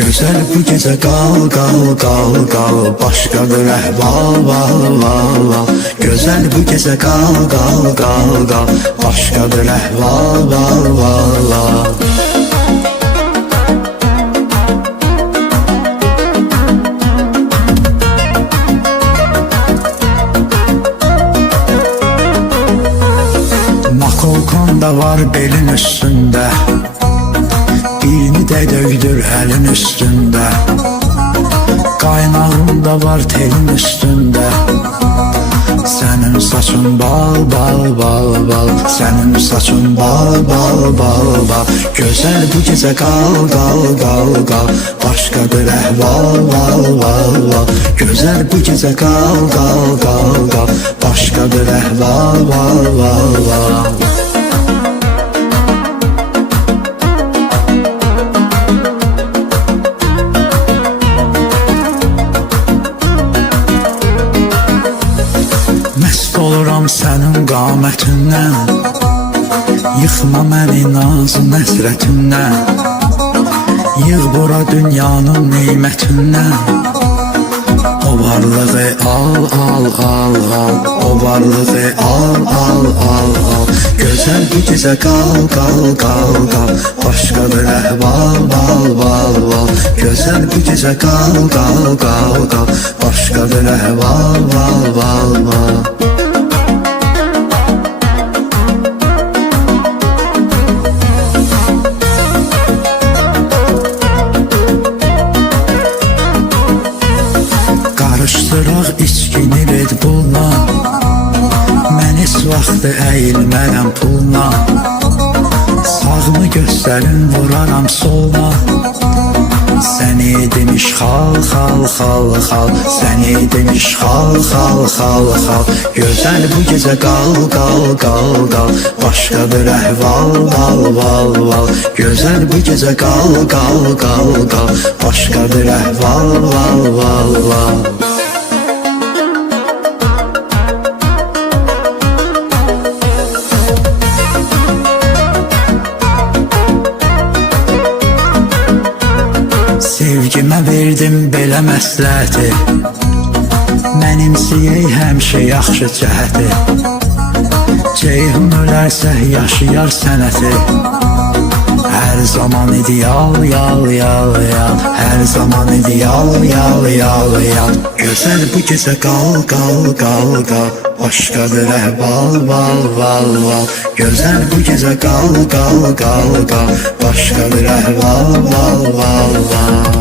Gözəl bu gecə qal, qal, qal, qal, başqadır əhval, val, val, val. Gözəl bu gecə qal, qal, qal, qal, başqadır əhval, val, val, val. Makolkan da var belin üstünde, birini de döydür elin üstünde. Qaynağında var telin üstünde. Senin saçın bal, bal, bal, bal. Senin saçın bal, bal, bal, bal. Gözəl bu gecə qal, qal, qal, qal, başqadır əhval, val, val, val. Gözəl bu gecə qal, qal, qal, qal, başqadır əhval, val, val, val. Məst oluram sənin qamətindən, yıxma məni nazın nəsrətindən. Yığ bura dünyanın neymətindən. O varlığı al, al, al, al. O varlığı al, al, al, al. Gözəl bu gecə qal, qal, qal, qal, başqadır əhval, val, val, val. Gözəl bu gecə qal, qal, qal, qal, başqadır əhval, val, val, val. Qarışdıraq içkini Red Bull'la, mən heç vaxtı əyilmərəm pulla. Sağımı göstərin vuraram sola. Səni demiş xal, xal, xal, xal. Səni demiş xal, xal, xal, xal. Gözəl bu gecə qal, qal, qal, qal, başqadır əhval, val, val, val. Gözəl bu gecə qal, qal, qal, qal, başqadır əhval, val, val, val. Sevgimə verdim belə məsləhəti, mənimsiyək həmişə yaxşı cəhəti. Ceyhun ölərsə yaşayar sənəti. Hər zaman ideal, yal, yal, yal. Hər zaman ideal, yal, yal, yal. Gözəl bu gecə qal, qal, qal, qal, başqadır əhval, val, val, val. Gözəl bu gecə qal, qal, qal, qal, başqadır əhval, val, val, val.